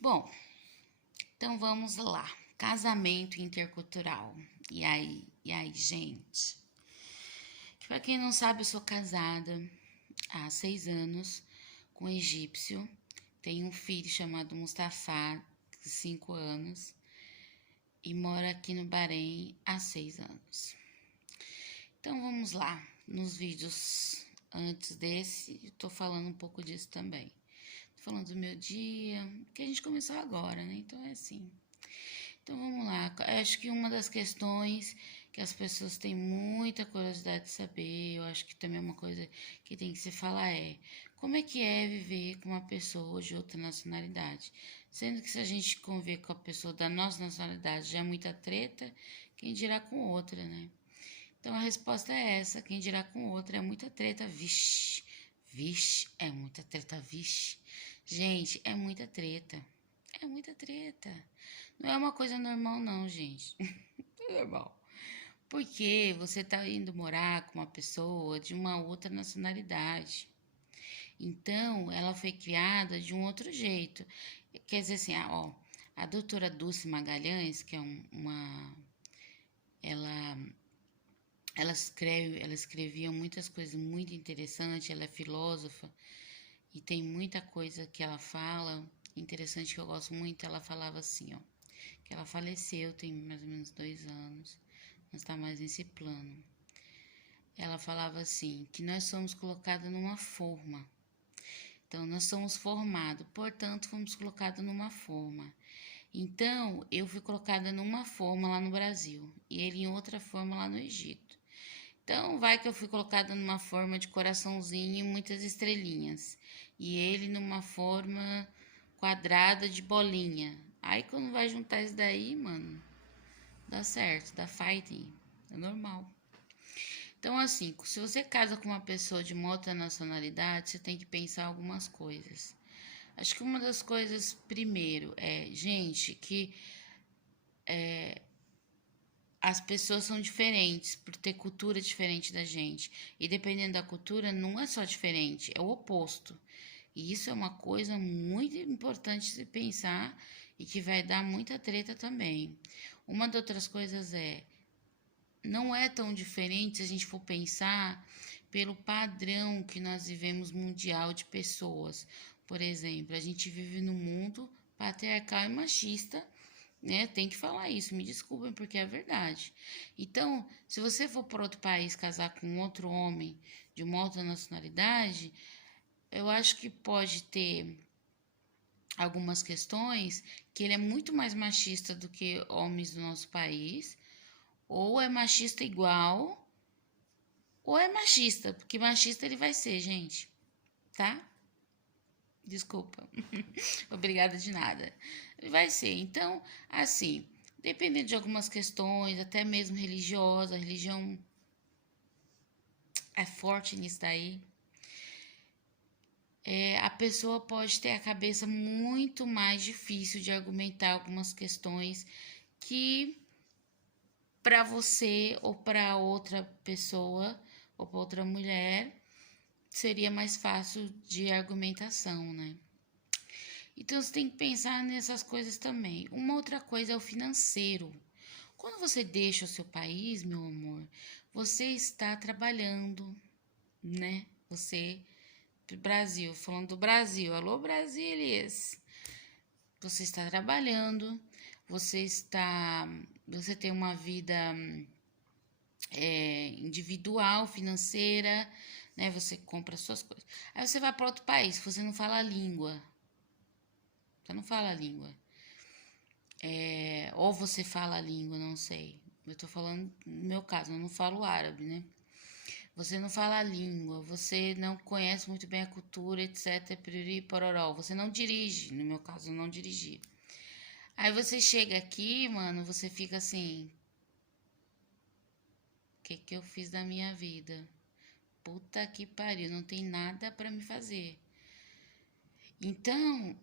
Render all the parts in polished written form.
Bom, então vamos lá. Casamento intercultural. E aí, gente? Pra quem não sabe, eu sou casada há 6 anos com um egípcio. Tenho um filho chamado Mustafa, de 5 anos, e moro aqui no Bahrein há 6 anos. Então vamos lá. Nos vídeos antes desse, eu tô falando um pouco disso também. Tô falando do meu dia, que a gente começou agora, né? Então é assim. Então vamos lá. Eu acho que uma das questões que as pessoas têm muita curiosidade de saber, eu acho que também é uma coisa que tem que se falar como é que é viver com uma pessoa de outra nacionalidade? Sendo que se a gente conviver com a pessoa da nossa nacionalidade já é muita treta, quem dirá com outra, né? Então a resposta é essa, quem dirá com outra é muita treta, vixe, vixe, é muita treta, vixe. Gente, é muita treta. É muita treta. Não é uma coisa normal, não, gente. Não é normal. Porque você tá indo morar com uma pessoa de uma outra nacionalidade. Então, ela foi criada de um outro jeito. Quer dizer assim, a doutora Dulce Magalhães, que é ela, ela escrevia muitas coisas muito interessantes, ela é filósofa e tem muita coisa que ela fala interessante que eu gosto muito. Ela falava assim, que ela faleceu tem mais ou menos 2 anos, não está mais nesse plano. Ela falava assim, que nós somos colocados numa forma. Então, nós somos formados, portanto, fomos colocados numa forma. Então, eu fui colocada numa forma lá no Brasil e ele em outra forma lá no Egito. Então, vai que eu fui colocada numa forma de coraçãozinho e muitas estrelinhas. E ele numa forma quadrada de bolinha. Aí, quando vai juntar isso daí, mano, dá certo, dá fighting. É normal. Então, assim, se você casa com uma pessoa de uma outra nacionalidade, você tem que pensar algumas coisas. Acho que uma das coisas, primeiro, gente, que as pessoas são diferentes por ter cultura diferente da gente. E dependendo da cultura, não é só diferente, é o oposto. E isso é uma coisa muito importante de se pensar e que vai dar muita treta também. Uma das outras coisas não é tão diferente se a gente for pensar pelo padrão que nós vivemos mundial de pessoas. Por exemplo, a gente vive num mundo patriarcal e machista, né? Tem que falar isso, me desculpem, porque é verdade. Então, se você for para outro país casar com outro homem de uma outra nacionalidade, eu acho que pode ter algumas questões que ele é muito mais machista do que homens do nosso país, ou é machista igual, ou é machista, porque machista ele vai ser, gente, tá? Desculpa. Obrigada de nada. Ele vai ser. Então, assim, dependendo de algumas questões, até mesmo religiosa, a religião é forte nisso daí. A pessoa pode ter a cabeça muito mais difícil de argumentar algumas questões que para você ou para outra pessoa ou para outra mulher seria mais fácil de argumentação, né? Então você tem que pensar nessas coisas também. Uma outra coisa é o financeiro. Quando você deixa o seu país, meu amor, você está trabalhando, né? Você, Brasil, falando do Brasil, alô Brasílias, você está trabalhando, você tem uma vida individual, financeira, né? Você compra suas coisas. Aí você vai para outro país, você não fala a língua, você não fala a língua. Ou você fala a língua, não sei. Eu tô falando, no meu caso, eu não falo árabe, né? Você não fala a língua, você não conhece muito bem a cultura, etc. Piriri, pororó. Você não dirige, no meu caso, eu não dirigi. Aí você chega aqui, mano, você fica assim: o que eu fiz da minha vida? Puta que pariu, não tem nada pra me fazer. Então,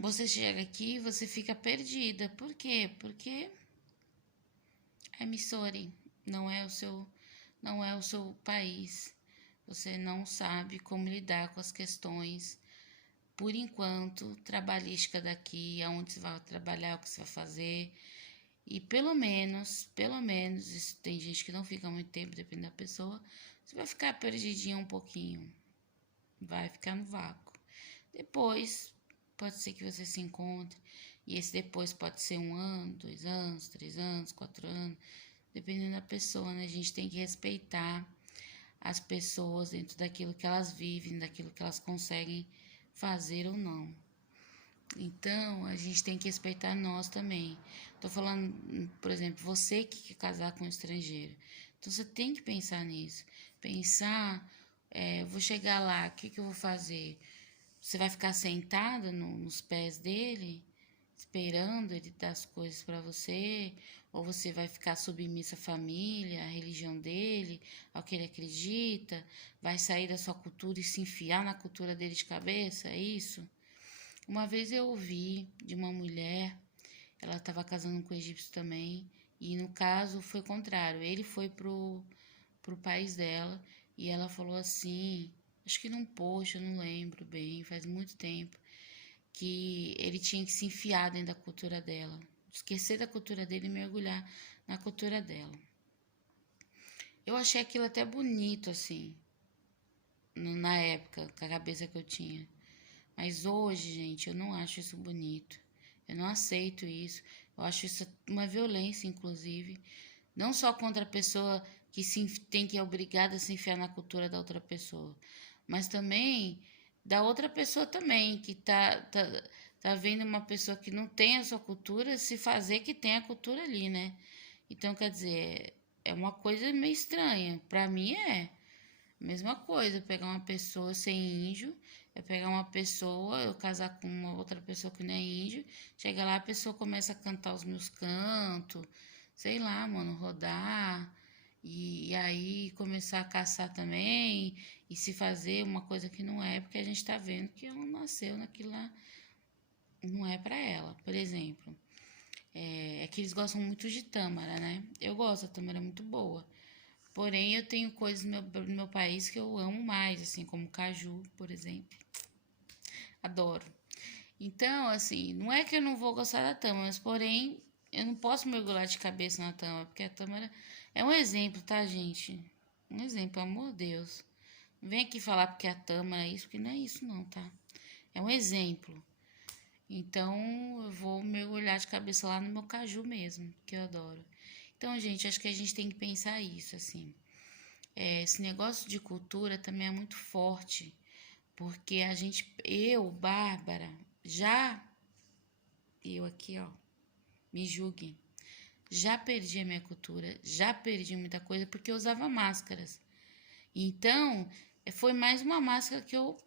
você chega aqui e você fica perdida. Por quê? Porque é Missouri, não é o seu país. Você não sabe como lidar com as questões por enquanto, trabalhística daqui, aonde você vai trabalhar, o que você vai fazer. E pelo menos, isso, tem gente que não fica muito tempo, depende da pessoa, você vai ficar perdidinha um pouquinho, vai ficar no vácuo. Depois, pode ser que você se encontre, e esse depois pode ser 1 ano, 2 anos, 3 anos, 4 anos, dependendo da pessoa, né? A gente tem que respeitar as pessoas dentro daquilo que elas vivem, daquilo que elas conseguem fazer ou não. Então, a gente tem que respeitar nós também. Tô falando, por exemplo, você que quer casar com um estrangeiro. Então, você tem que pensar nisso. Pensar, vou chegar lá, o que eu vou fazer? Você vai ficar sentada nos pés dele, esperando ele dar as coisas para você? Ou você vai ficar submissa à família, à religião dele, ao que ele acredita? Vai sair da sua cultura e se enfiar na cultura dele de cabeça? É isso? Uma vez eu ouvi de uma mulher, ela estava casando com um egípcio também, e no caso foi o contrário, ele foi pro país dela e ela falou assim, acho que num post, eu não lembro bem, faz muito tempo, que ele tinha que se enfiar dentro da cultura dela, esquecer da cultura dele e mergulhar na cultura dela. Eu achei aquilo até bonito, assim, na época, com a cabeça que eu tinha. Mas hoje, gente, eu não acho isso bonito. Eu não aceito isso. Eu acho isso uma violência, inclusive. Não só contra a pessoa que tem que é obrigada a se enfiar na cultura da outra pessoa, mas também da outra pessoa também, que tá vendo uma pessoa que não tem a sua cultura se fazer que tem a cultura ali, né? Então, quer dizer, é uma coisa meio estranha. Pra mim é. Mesma coisa, pegar uma pessoa sem índio, é pegar uma pessoa, eu casar com uma outra pessoa que não é índio, chega lá, a pessoa começa a cantar os meus cantos, sei lá, mano, rodar, e aí começar a caçar também, e se fazer uma coisa que não é, porque a gente tá vendo que ela nasceu naquilo lá, não é pra ela. Por exemplo, é que eles gostam muito de tâmara, né? Eu gosto, a tâmara é muito boa. Porém, eu tenho coisas no meu país que eu amo mais, assim, como caju, por exemplo. Adoro. Então, assim, não é que eu não vou gostar da tâmara, mas porém, eu não posso mergulhar de cabeça na tâmara, porque a tâmara é um exemplo, tá, gente? Um exemplo, pelo amor de Deus. Não vem aqui falar porque a tâmara é isso, porque não é isso não, tá? É um exemplo. Então, eu vou mergulhar de cabeça lá no meu caju mesmo, que eu adoro. Então, gente, acho que a gente tem que pensar isso, assim. Esse negócio de cultura também é muito forte, porque Bárbara, eu aqui, ó, me julguem, já perdi a minha cultura, já perdi muita coisa porque eu usava máscaras. Então, foi mais uma máscara que eu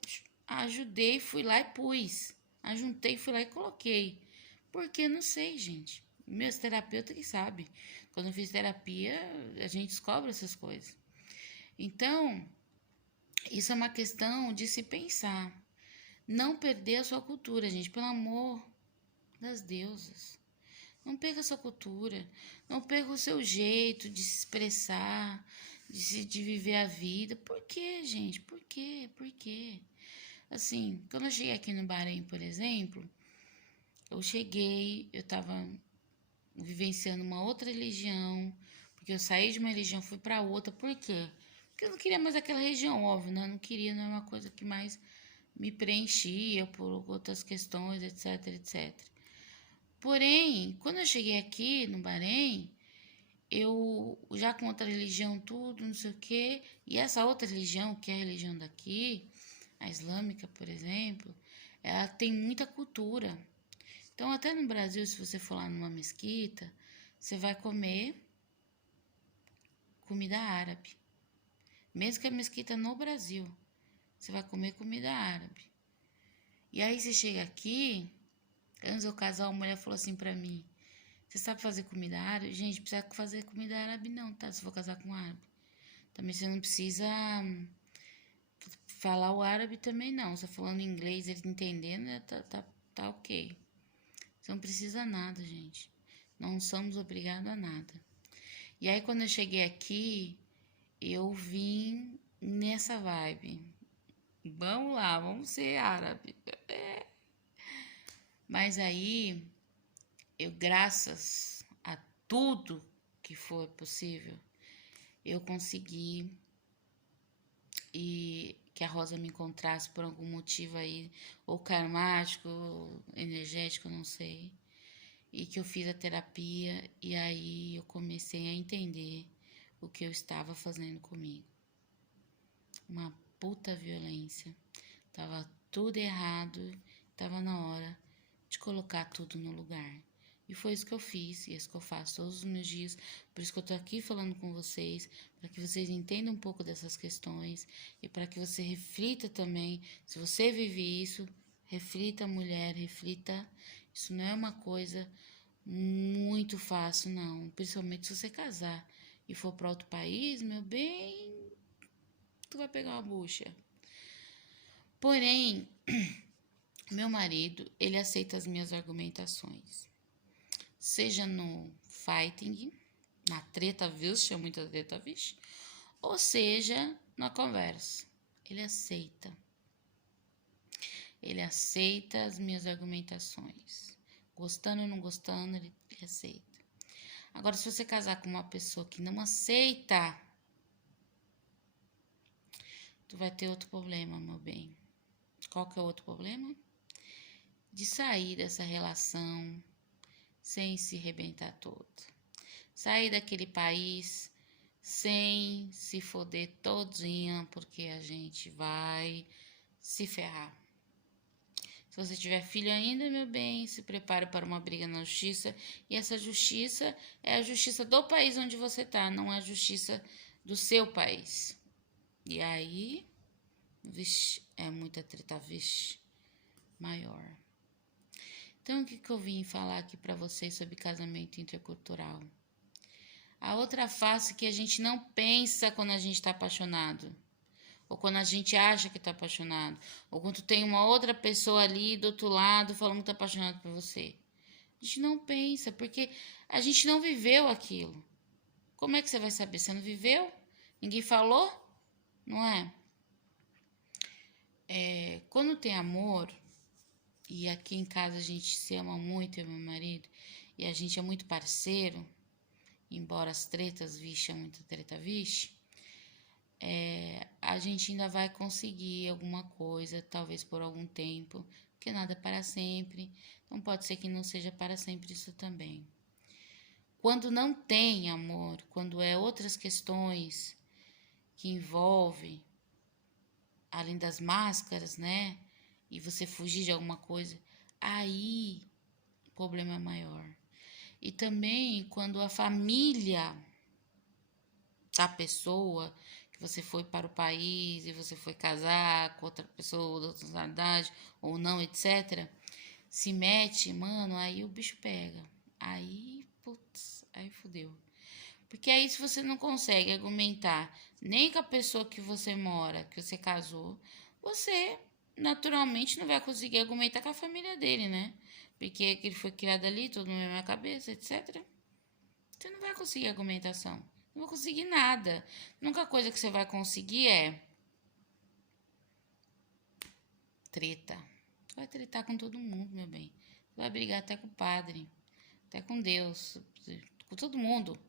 ajudei, fui lá e pus, ajuntei, fui lá e coloquei. Porque não sei, gente. Meus terapeutas que sabem. Quando eu fiz terapia, a gente descobre essas coisas. Então, isso é uma questão de se pensar. Não perder a sua cultura, gente, pelo amor das deusas. Não perca a sua cultura, não perca o seu jeito de se expressar, de viver a vida. Por quê, gente? Por quê? Por quê? Assim, quando eu cheguei aqui no Bahrein, por exemplo, eu tava vivenciando uma outra religião, porque eu saí de uma religião, fui para outra. Por quê? Porque eu não queria mais aquela região, óbvio, né? Eu não queria, não é uma coisa que mais me preenchia por outras questões, etc, etc. Porém, quando eu cheguei aqui no Bahrein, eu já com outra religião, tudo, não sei o quê, e essa outra religião, que é a religião daqui, a islâmica, por exemplo, ela tem muita cultura. Então, até no Brasil, se você for lá numa mesquita, você vai comer comida árabe. Mesmo que a mesquita no Brasil, você vai comer comida árabe. E aí você chega aqui, antes de eu casar, uma mulher falou assim pra mim: você sabe fazer comida árabe? Gente, precisa fazer comida árabe não, tá? Se for casar com árabe. Também você não precisa falar o árabe também não. Você falando inglês, ele entendendo, tá ok. Você não precisa nada, gente. Não somos obrigados a nada. E aí, quando eu cheguei aqui, eu vim nessa vibe. Vamos lá, vamos ser árabe. Mas aí, eu, graças a tudo que foi possível, eu consegui e que a Rosa me encontrasse por algum motivo aí, ou karmático, ou energético, não sei. E que eu fiz a terapia e aí eu comecei a entender o que eu estava fazendo comigo. Uma puta violência. Tava tudo errado, tava na hora de colocar tudo no lugar. E foi isso que eu fiz, e é isso que eu faço todos os meus dias. Por isso que eu tô aqui falando com vocês, para que vocês entendam um pouco dessas questões e para que você reflita também. Se você vive isso, reflita, mulher, reflita. Isso não é uma coisa muito fácil, não. Principalmente se você casar e for para outro país, meu bem, tu vai pegar uma bucha. Porém, meu marido, ele aceita as minhas argumentações. Seja no fighting, na treta, vixe, é muita treta, vixe. Ou seja, na conversa. Ele aceita. Ele aceita as minhas argumentações. Gostando ou não gostando, ele aceita. Agora, se você casar com uma pessoa que não aceita, tu vai ter outro problema, meu bem. Qual que é o outro problema? De sair dessa relação sem se arrebentar todo. Sair daquele país sem se foder todinha, porque a gente vai se ferrar. Se você tiver filho ainda, meu bem, se prepare para uma briga na justiça. E essa justiça é a justiça do país onde você tá, não é a justiça do seu país. E aí, vixe, é muita treta, vixe, maior. Então, o que eu vim falar aqui para vocês sobre casamento intercultural? A outra face que a gente não pensa quando a gente está apaixonado. Ou quando a gente acha que está apaixonado. Ou quando tem uma outra pessoa ali do outro lado falando que está apaixonado por você. A gente não pensa, porque a gente não viveu aquilo. Como é que você vai saber? Você não viveu? Ninguém falou? Não é? Quando tem amor, e aqui em casa a gente se ama muito, eu e meu marido, e a gente é muito parceiro, embora as tretas, vixe, é muita treta, vixe, a gente ainda vai conseguir alguma coisa, talvez por algum tempo, porque nada é para sempre, então pode ser que não seja para sempre isso também. Quando não tem amor, quando é outras questões que envolvem, além das máscaras, né, e você fugir de alguma coisa, aí o problema é maior. E também quando a família da pessoa, que você foi para o país e você foi casar com outra pessoa da outra nacionalidade ou não, etc., se mete, mano, aí o bicho pega. Aí, putz, aí fodeu. Porque aí se você não consegue argumentar nem com a pessoa que você mora, que você casou, você naturalmente não vai conseguir argumentar com a família dele, né? Porque ele foi criado ali, todo mundo na minha cabeça, etc. Você não vai conseguir argumentação. Não vai conseguir nada. A única coisa que você vai conseguir é treta. Você vai tretar com todo mundo, meu bem. Você vai brigar até com o padre, até com Deus, com todo mundo.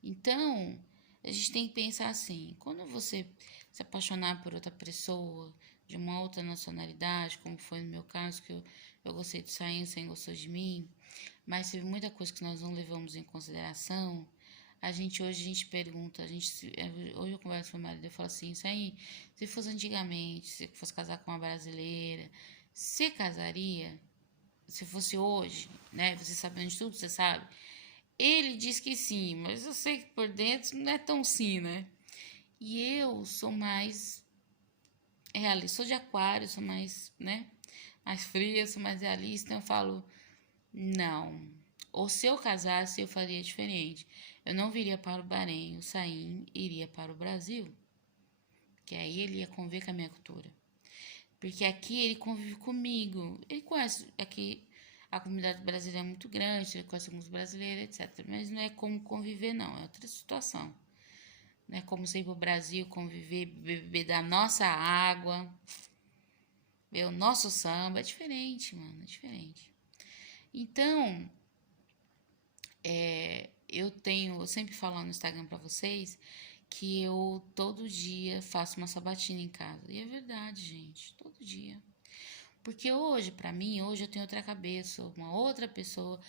Então, a gente tem que pensar assim, quando você se apaixonar por outra pessoa, de uma outra nacionalidade, como foi no meu caso, que eu gostei de sair, sem gostou de mim, mas teve muita coisa que nós não levamos em consideração. Hoje a gente pergunta, hoje eu converso com o meu marido, eu falo assim, isso aí, se fosse antigamente, se fosse casar com uma brasileira, você casaria? Se fosse hoje, né, você sabendo de tudo, você sabe? Ele diz que sim, mas eu sei que por dentro não é tão sim, né? E eu sou mais realista, sou de aquário, sou mais, né, mais fria, sou mais realista, então eu falo, não. Ou se eu casasse, eu faria diferente. Eu não viria para o Bahrein, o Saim iria para o Brasil. Que aí ele ia conviver com a minha cultura. Porque aqui ele convive comigo. Ele conhece, aqui a comunidade brasileira é muito grande, ele conhece alguns brasileiros, etc. Mas não é como conviver, não. É outra situação. né? Como se ir pro Brasil, conviver, beber da nossa água, ver o nosso samba. É diferente, mano, é diferente. Então, eu sempre falo no Instagram pra vocês que eu todo dia faço uma sabatina em casa. E é verdade, gente, todo dia. Porque hoje, pra mim, hoje eu tenho outra cabeça, uma outra pessoa.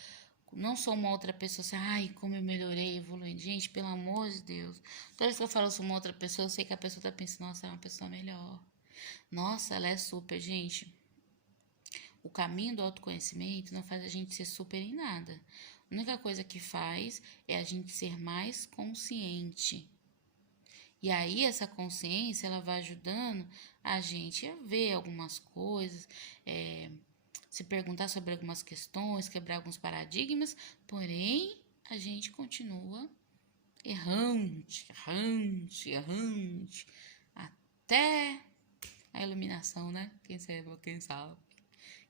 Não sou uma outra pessoa assim, ai, como eu melhorei, evoluí. Gente, pelo amor de Deus. Toda vez que eu falo eu sou uma outra pessoa, eu sei que a pessoa tá pensando, nossa, ela é uma pessoa melhor. Nossa, ela é super, gente. O caminho do autoconhecimento não faz a gente ser super em nada. A única coisa que faz é a gente ser mais consciente. E aí essa consciência, ela vai ajudando a gente a ver algumas coisas, se perguntar sobre algumas questões, quebrar alguns paradigmas, porém a gente continua errante, errante, errante, até a iluminação, né? Quem sabe, quem sabe.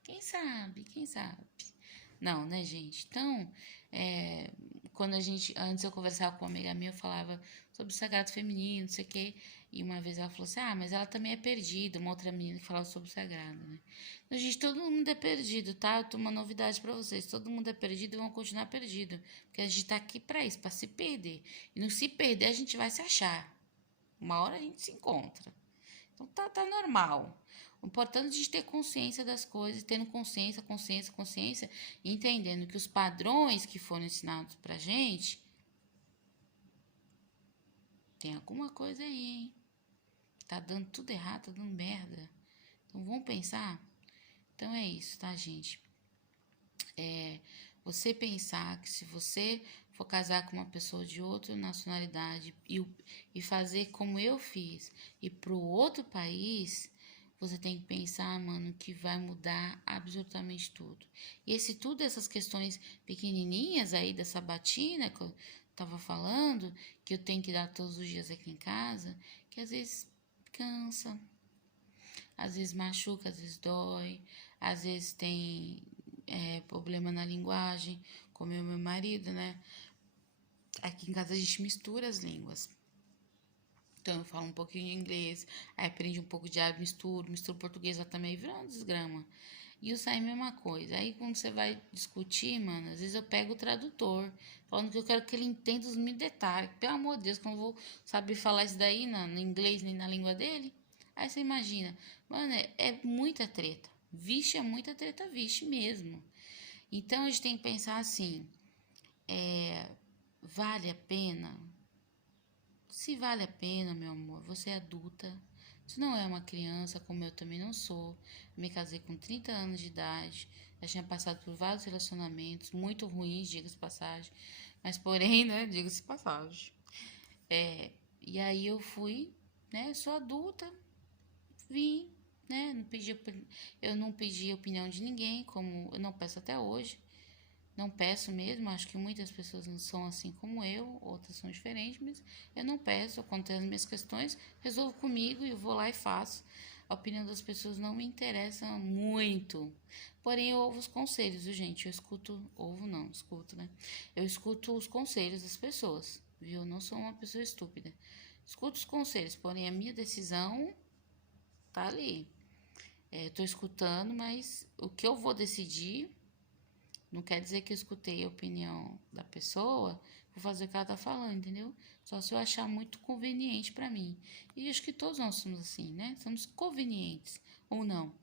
Quem sabe, quem sabe. Não, né, gente? Então, quando a gente. Antes eu conversava com uma amiga minha, eu falava sobre o sagrado feminino, não sei o quê. E uma vez ela falou assim: ah, mas ela também é perdida. Uma outra menina que falava sobre o sagrado, né? Então, gente, todo mundo é perdido, tá? Eu tô uma novidade pra vocês. Todo mundo é perdido e vão continuar perdido. Porque a gente tá aqui pra isso, pra se perder. E no se perder, a gente vai se achar. Uma hora a gente se encontra. Então tá normal. O importante é a gente ter consciência das coisas, tendo consciência, e entendendo que os padrões que foram ensinados pra gente, tem alguma coisa aí, hein? Tá dando tudo errado, tá dando merda. Então vamos pensar? Então é isso, tá, gente? Você pensar que se você for casar com uma pessoa de outra nacionalidade e fazer como eu fiz, ir pro outro país, você tem que pensar, mano, que vai mudar absolutamente tudo. E esse tudo, essas questões pequenininhas aí da sabatina que eu tava falando, que eu tenho que dar todos os dias aqui em casa, que às vezes cansa, às vezes machuca, às vezes dói, às vezes tem problema na linguagem, como eu e meu marido, né? Aqui em casa a gente mistura as línguas. Então eu falo um pouquinho de inglês, aí aprende um pouco de árabe, misturo português lá também, vira uma desgrama. E o sai a mesma coisa. Aí quando você vai discutir, mano, às vezes eu pego o tradutor, falando que eu quero que ele entenda os mil detalhes. Pelo amor de Deus, que eu não vou saber falar isso daí no inglês nem na língua dele. Aí você imagina, mano, é muita treta. Vixe, é muita treta, vixe mesmo. Então a gente tem que pensar assim, vale a pena? Se vale a pena, meu amor, você é adulta, você não é uma criança, como eu também não sou. Eu me casei com 30 anos de idade, já tinha passado por vários relacionamentos, muito ruins, diga-se passagem, mas porém, né, diga-se passagem. E aí eu fui, né, sou adulta, vim, né, eu não pedi opinião de ninguém, como eu não peço até hoje. Não peço mesmo, acho que muitas pessoas não são assim como eu, outras são diferentes, mas eu não peço, quando tenho as minhas questões, resolvo comigo e eu vou lá e faço. A opinião das pessoas não me interessa muito. Porém, eu ouvo os conselhos, viu, gente? Eu escuto, ouvo não, escuto, né? Eu escuto os conselhos das pessoas, viu? Eu não sou uma pessoa estúpida. Escuto os conselhos, porém a minha decisão tá ali. Tô escutando, mas o que eu vou decidir não quer dizer que eu escutei a opinião da pessoa, vou fazer o que ela tá falando, entendeu? Só se eu achar muito conveniente pra mim. E acho que todos nós somos assim, né? Somos convenientes, ou não.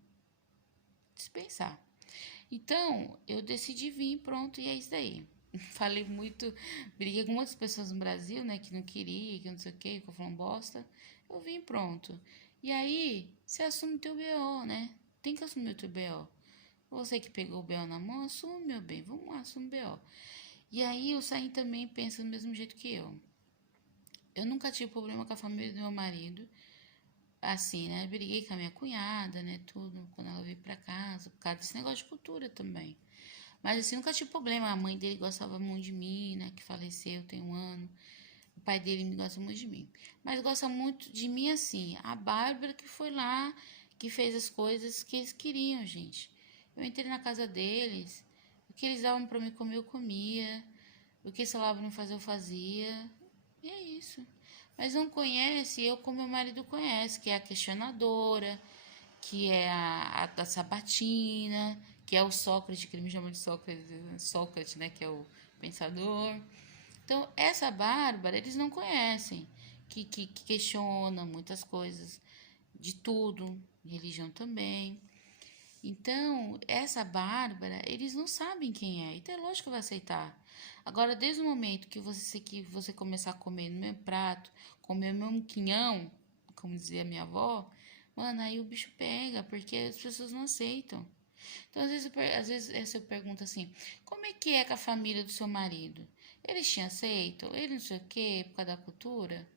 Dispensar. Então, eu decidi vir, pronto, e é isso daí. Falei muito, briguei com muitas pessoas no Brasil, né, que não queria, que não sei o que, que eu falando bosta. Eu vim, pronto. E aí, você assume o teu BO, né? Tem que assumir o teu BO. Você que pegou o BO na mão, assume, meu bem. Vamos lá, assume o BO. E aí o Sain também pensa do mesmo jeito que eu. Eu nunca tive problema com a família do meu marido. Assim, né? Briguei com a minha cunhada, né? Tudo, quando ela veio pra casa, por causa desse negócio de cultura também. Mas assim, nunca tive problema. A mãe dele gostava muito de mim, né? Que faleceu tem um ano. O pai dele me gosta muito de mim. Mas gosta muito de mim assim. A Bárbara que foi lá, que fez as coisas que eles queriam, gente. Eu entrei na casa deles. O que eles davam pra mim comer, eu comia. O que eles falavam pra não fazer, eu fazia. E é isso. mas não conhece eu como meu marido conhece, que é a questionadora, que é a sabatina, que é o Sócrates, que ele me chama de Sócrates, né, que é o pensador. Então, essa Bárbara, eles não conhecem, que questiona muitas coisas, de tudo, religião também. Então, essa Bárbara, eles não sabem quem é, então é lógico que vai aceitar. Agora, desde o momento que você começar a comer no mesmo prato, comer o mesmo quinhão, como dizia minha avó, mano, aí o bicho pega, porque as pessoas não aceitam. Então, às vezes eu pergunto assim, como é que é com a família do seu marido? Eles te aceitam? Ele não sei o quê, por causa da cultura?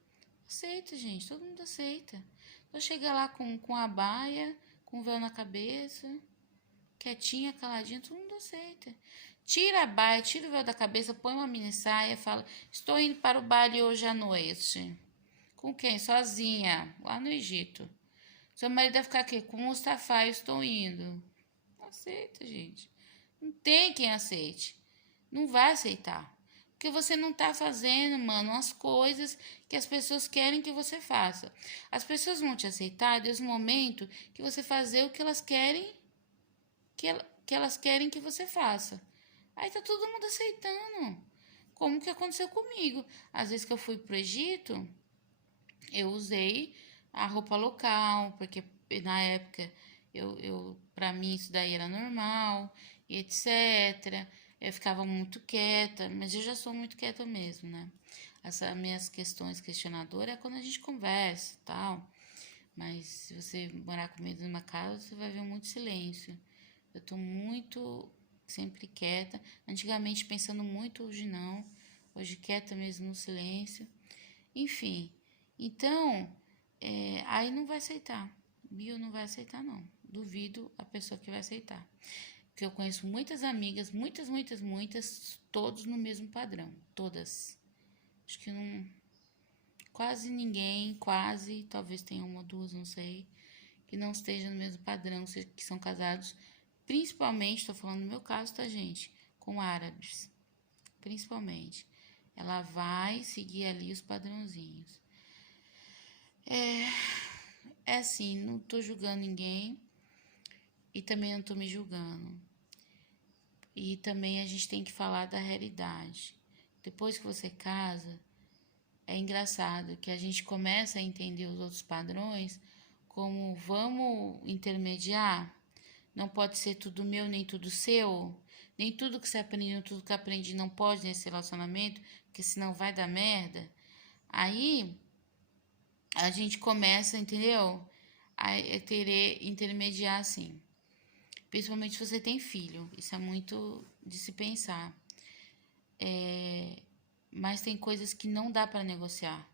Aceita, gente, todo mundo aceita. Então chega lá com a baia, com o véu na cabeça, quietinha, caladinha, todo mundo aceita. Tira a baia, tira o véu da cabeça, põe uma mini saia, fala, estou indo para o baile hoje à noite. Com quem? Sozinha, lá no Egito. Seu marido vai ficar aqui, com o Mustafa, eu estou indo. Não aceita, gente. Não tem quem aceite. Não vai aceitar. Porque você não tá fazendo, mano, as coisas que as pessoas querem que você faça. As pessoas vão te aceitar desde o momento que você fazer o que elas querem que elas querem que você faça. Aí tá todo mundo aceitando. Como que aconteceu comigo? Às vezes que eu fui pro Egito, eu usei a roupa local, porque na época para mim isso daí era normal, e etc. Eu ficava muito quieta, mas eu já sou muito quieta mesmo, né? Essas minhas questões questionadoras é quando a gente conversa e tal. Mas se você morar comigo numa casa, você vai ver muito silêncio. Eu tô muito sempre quieta. Antigamente pensando muito, hoje não. Hoje quieta mesmo no silêncio. Enfim, então, aí não vai aceitar. Bio não vai aceitar, não. Duvido a pessoa que vai aceitar. Porque eu conheço muitas amigas, muitas, muitas, muitas, todos no mesmo padrão. Todas. Acho que não. Quase ninguém, quase, talvez tenha uma ou duas, não sei, que não esteja no mesmo padrão, que são casados, principalmente, estou falando no meu caso, tá, gente? Com árabes. Principalmente. Ela vai seguir ali os padrãozinhos. É assim, não tô julgando ninguém e também não tô me julgando. E também a gente tem que falar da realidade. Depois que você casa, é engraçado que a gente começa a entender os outros padrões como vamos intermediar. Não pode ser tudo meu nem tudo seu. Nem tudo que você aprendeu, tudo que aprendi não pode nesse relacionamento, porque senão vai dar merda. Aí a gente começa, entendeu? A querer intermediar assim. Principalmente se você tem filho. Isso é muito de se pensar. Mas tem coisas que não dá para negociar.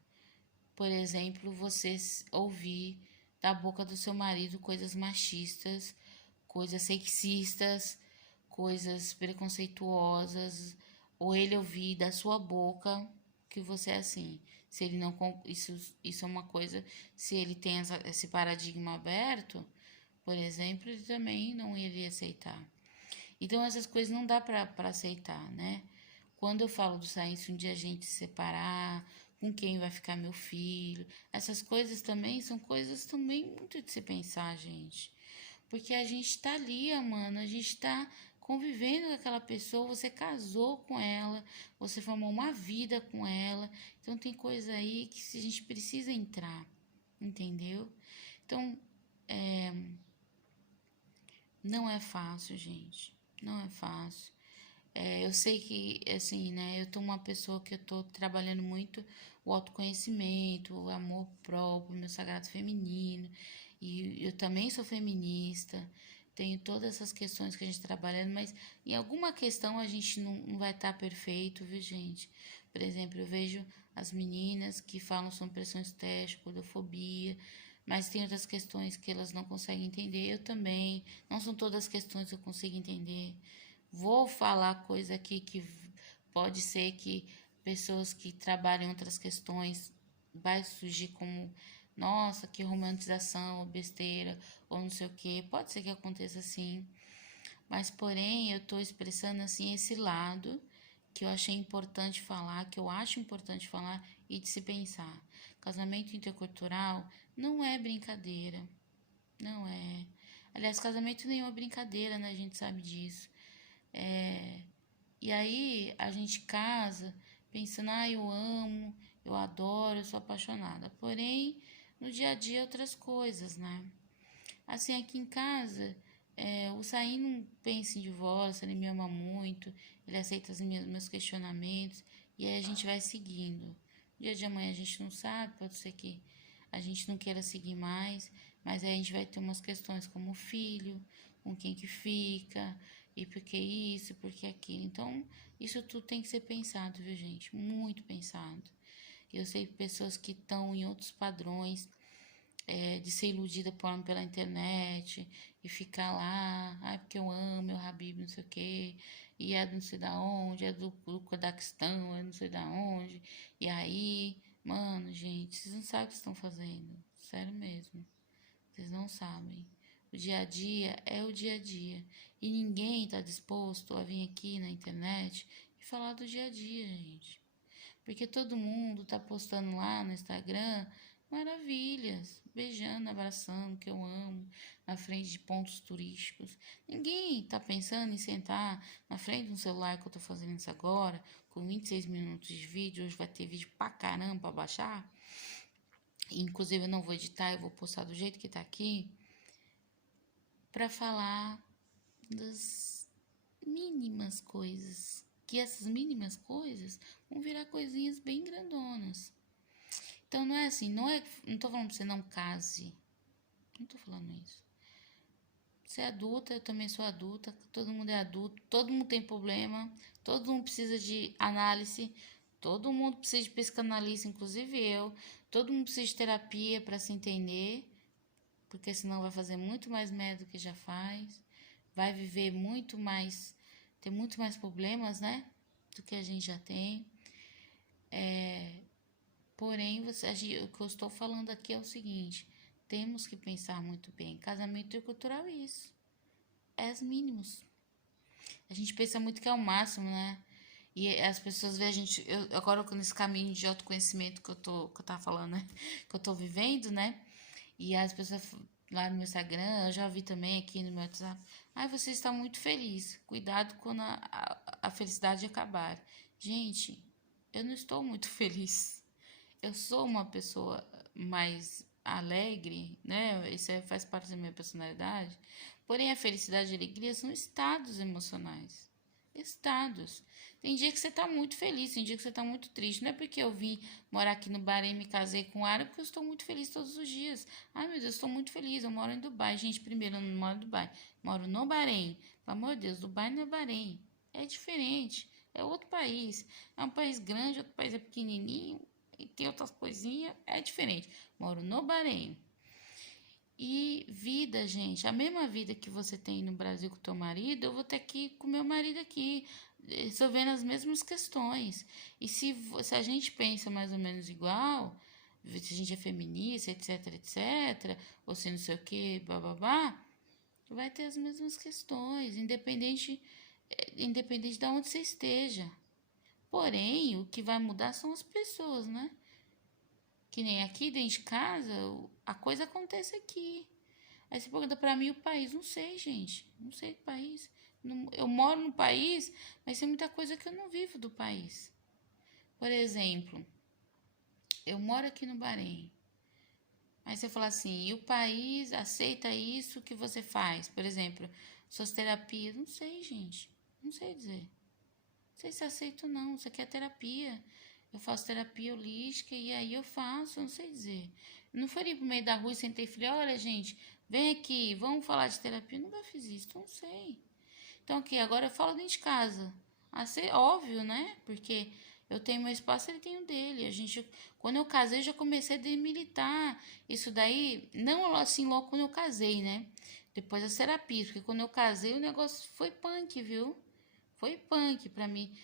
Por exemplo, você ouvir da boca do seu marido coisas machistas, coisas sexistas, coisas preconceituosas, ou ele ouvir da sua boca que você é assim. Se ele não isso é uma coisa, se ele tem esse paradigma aberto, por exemplo, ele também não iria aceitar. Então essas coisas não dá para aceitar, né? Quando eu falo do sair, se um dia a gente se separar, com quem vai ficar meu filho, essas coisas também são coisas também muito de se pensar, gente. Porque a gente tá ali, mano, a gente tá convivendo com aquela pessoa, você casou com ela, você formou uma vida com ela, então tem coisa aí que a gente precisa entrar, entendeu? Então, não é fácil, gente, não é fácil. Eu sei que, assim, né, eu tô uma pessoa que eu tô trabalhando muito o autoconhecimento, o amor próprio, meu sagrado feminino, e eu também sou feminista, tenho todas essas questões que a gente tá trabalhando, mas em alguma questão a gente não vai estar perfeito, viu, gente? Por exemplo, eu vejo as meninas que falam sobre pressão estética, gordofobia, mas tem outras questões que elas não conseguem entender, eu também, não são todas as questões que eu consigo entender. Vou falar coisa aqui que pode ser que pessoas que trabalham em outras questões vai surgir como nossa, que romantização, ou besteira, ou não sei o que. Pode ser que aconteça assim. Mas porém, eu estou expressando assim esse lado que eu achei importante falar, que eu acho importante falar e de se pensar. Casamento intercultural não é brincadeira, não é. Aliás, casamento nenhum é brincadeira, né? A gente sabe disso. E aí a gente casa pensando, eu amo, eu adoro, eu sou apaixonada. Porém, no dia a dia outras coisas, né? Assim, aqui em casa, o Saí não pensa em divórcio, ele me ama muito, ele aceita os meus questionamentos, e aí a gente vai seguindo. No dia de amanhã a gente não sabe, pode ser que a gente não queira seguir mais, mas aí a gente vai ter umas questões como o filho, com quem que fica, e por que isso, por que aquilo. Então, isso tudo tem que ser pensado, viu, gente? Muito pensado. Eu sei pessoas que estão em outros padrões, de ser iludida pela internet e ficar lá, porque eu amo meu Habib, não sei o quê, e é não sei da onde, é do Cazaquistão, é não sei da onde, e aí, mano, gente, vocês não sabem o que estão fazendo, sério mesmo, vocês não sabem. O dia a dia é o dia a dia, e ninguém tá disposto a vir aqui na internet e falar do dia a dia, gente. Porque todo mundo tá postando lá no Instagram maravilhas, beijando, abraçando, que eu amo, na frente de pontos turísticos. Ninguém tá pensando em sentar na frente de um celular que eu tô fazendo isso agora, com 26 minutos de vídeo. Hoje vai ter vídeo pra caramba pra baixar. Inclusive eu não vou editar, eu vou postar do jeito que tá aqui, pra falar das mínimas coisas. Que essas mínimas coisas vão virar coisinhas bem grandonas. Então não é assim, não tô falando pra você não case. Não tô falando isso. Você é adulta, eu também sou adulta, todo mundo é adulto, todo mundo tem problema, todo mundo precisa de análise, todo mundo precisa de psicanalista, inclusive eu. Todo mundo precisa de terapia para se entender, porque senão vai fazer muito mais merda do que já faz, vai viver muito mais, ter muito mais problemas, né, do que a gente já tem. Porém, o que eu estou falando aqui é o seguinte: temos que pensar muito bem. Casamento intercultural é isso. É os mínimos. A gente pensa muito que é o máximo, né? E as pessoas veem a gente. Agora, nesse caminho de autoconhecimento que eu tava falando, né? Que eu tô vivendo, né? E as pessoas lá no meu Instagram, eu já vi também aqui no meu WhatsApp. Você está muito feliz. Cuidado quando a felicidade acabar. Gente, eu não estou muito feliz. Eu sou uma pessoa mais alegre, né? Isso faz parte da minha personalidade. Porém, a felicidade e a alegria são estados emocionais. Estados. Tem dia que você tá muito feliz, tem dia que você tá muito triste. Não é porque eu vim morar aqui no Bahrein e me casei com um árabe que eu estou muito feliz todos os dias. Ai, meu Deus, eu estou muito feliz. Eu moro em Dubai. Gente, primeiro, eu não moro em Dubai. Moro no Bahrein. Pelo amor de Deus, Dubai não é Bahrein. É diferente. É outro país. É um país grande, outro país é pequenininho e tem outras coisinhas, é diferente. Moro no Bahrein. E vida, gente, a mesma vida que você tem no Brasil com o teu marido, eu vou ter aqui com o meu marido aqui, resolvendo as mesmas questões. E se a gente pensa mais ou menos igual, se a gente é feminista, etc, etc, ou se não sei o que, bababá, vai ter as mesmas questões, independente de onde você esteja. Porém, o que vai mudar são as pessoas, né? Que nem aqui dentro de casa, a coisa acontece aqui. Aí você pergunta pra mim o país. Não sei, gente. Não sei do país. Eu moro no país, mas tem muita coisa que eu não vivo do país. Por exemplo, eu moro aqui no Bahrein. Aí você fala assim, e o país aceita isso que você faz? Por exemplo, suas terapias. Não sei, gente. Não sei dizer. Não sei se aceito ou não. Isso aqui é terapia. Eu faço terapia holística e aí eu faço, eu não sei dizer. Eu não fui pro meio da rua e sentei e falei, olha, gente, vem aqui, vamos falar de terapia. Eu nunca fiz isso, não sei. Então, aqui, agora eu falo dentro de casa. Ser óbvio, né? Porque eu tenho meu espaço, ele tem o dele. Quando eu casei, eu já comecei a demilitar. Isso daí, não assim logo quando eu casei, né? Depois das terapias, porque quando eu casei, o negócio foi punk, viu? Foi punk pra mim.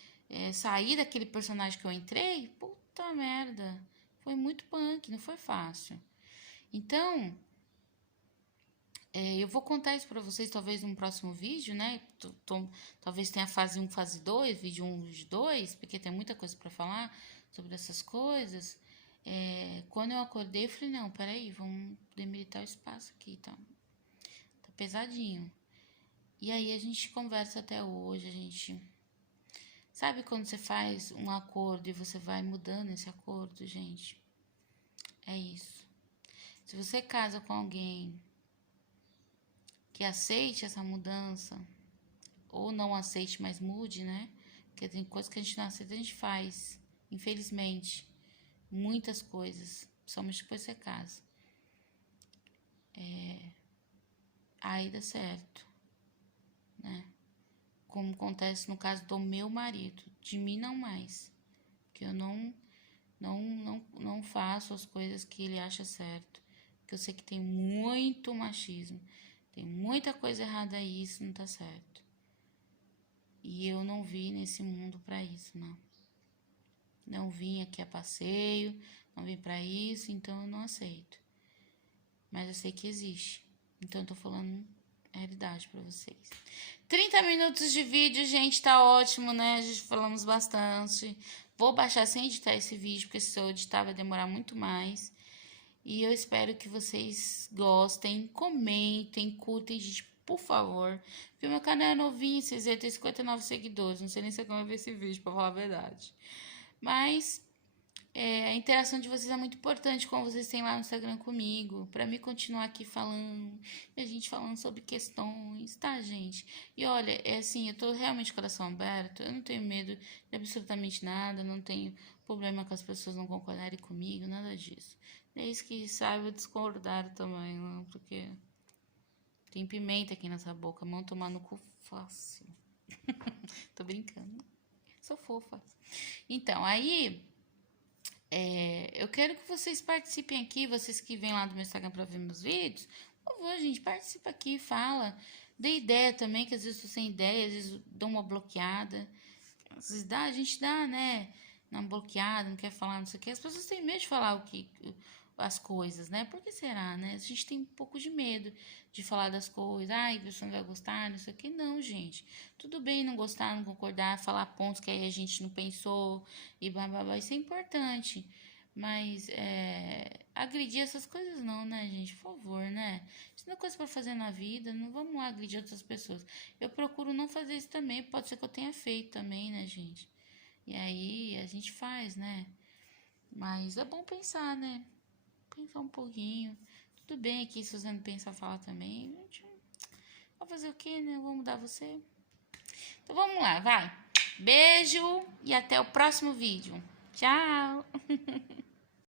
Sair daquele personagem que eu entrei, puta merda. Foi muito punk, não foi fácil. Então, Eu vou contar isso pra vocês, talvez, num próximo vídeo, né? Talvez tenha fase 1, fase 2, vídeo 1, vídeo 2, porque tem muita coisa pra falar sobre essas coisas. Quando eu acordei, eu falei, não, peraí, vamos demilitar o espaço aqui, tá pesadinho. E aí a gente conversa até hoje, a gente... Sabe quando você faz um acordo e você vai mudando esse acordo, gente? É isso. Se você casa com alguém que aceite essa mudança, ou não aceite, mas mude, né? Porque tem coisas que a gente não aceita, a gente faz. Infelizmente. Muitas coisas. Somente depois você casa. Aí dá certo, né? Como acontece no caso do meu marido. De mim não mais. Porque eu não faço as coisas que ele acha certo. Porque eu sei que tem muito machismo. Tem muita coisa errada aí, isso não tá certo. E eu não vim nesse mundo pra isso, não. Não vim aqui a passeio, não vim pra isso, então eu não aceito. Mas eu sei que existe. Então eu tô falando a realidade pra vocês. 30 minutos de vídeo, gente, tá ótimo, né? A gente falamos bastante. Vou baixar sem editar esse vídeo, porque se eu editar vai demorar muito mais. E eu espero que vocês gostem, comentem, curtem, gente, por favor. Porque meu canal é novinho, vocês vão ter 59 seguidores. Não sei nem se eu vou ver esse vídeo, pra falar a verdade. Mas a interação de vocês é muito importante, como vocês têm lá no Instagram comigo, pra mim continuar aqui falando, e a gente falando sobre questões, tá, gente? E olha, assim, eu tô realmente com o coração aberto, eu não tenho medo de absolutamente nada, não tenho problema com as pessoas não concordarem comigo, nada disso. Desde que saiba discordar também, não, porque tem pimenta aqui nessa boca, mão tomar no cu fácil. Tô brincando, sou fofa. Então, aí... eu quero que vocês participem aqui, vocês que vêm lá do meu Instagram para ver meus vídeos. Por favor, gente, participa aqui, fala. Dê ideia também, que às vezes eu tô sem ideia, às vezes dou uma bloqueada. Às vezes a gente dá, né? Uma bloqueada, não quer falar, não sei o que. As pessoas têm medo de falar as coisas, né? Por que será, né? A gente tem um pouco de medo de falar das coisas. Ai, você não vai gostar, não sei o que. Não, gente. Tudo bem não gostar, não concordar, falar pontos que aí a gente não pensou e blá, blá, blá. Isso é importante. Mas agredir essas coisas não, né, gente? Por favor, né? Isso não é coisa pra fazer na vida. Não vamos lá agredir outras pessoas. Eu procuro não fazer isso também. Pode ser que eu tenha feito também, né, gente? E aí a gente faz, né? Mas é bom pensar, né? Pensar um pouquinho. Tudo bem aqui, se você não pensar, falar também. Vai fazer o quê, né? Eu vou mudar você. Então vamos lá, vai. Beijo e até o próximo vídeo. Tchau!